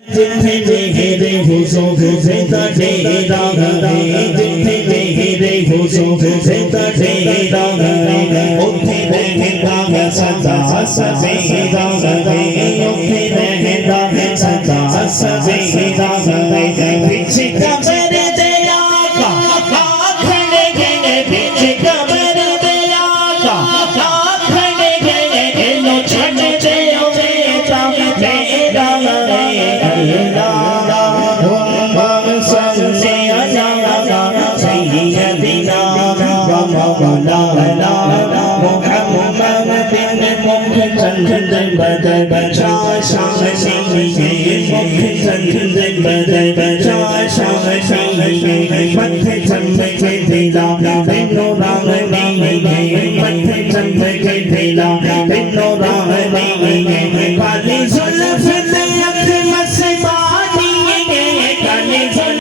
मेरे हुजूर ज़िंदा तेरा है जिथे मेरे हुजूर ज़िंदा तेरा है उठे रहता है सदा सवेरा है उठे रहता है सदा सवेरा है पीछे कमर दया का खड़े गए पीछे कमर दया का खड़े गए लो छड़ दे बेटा मेरा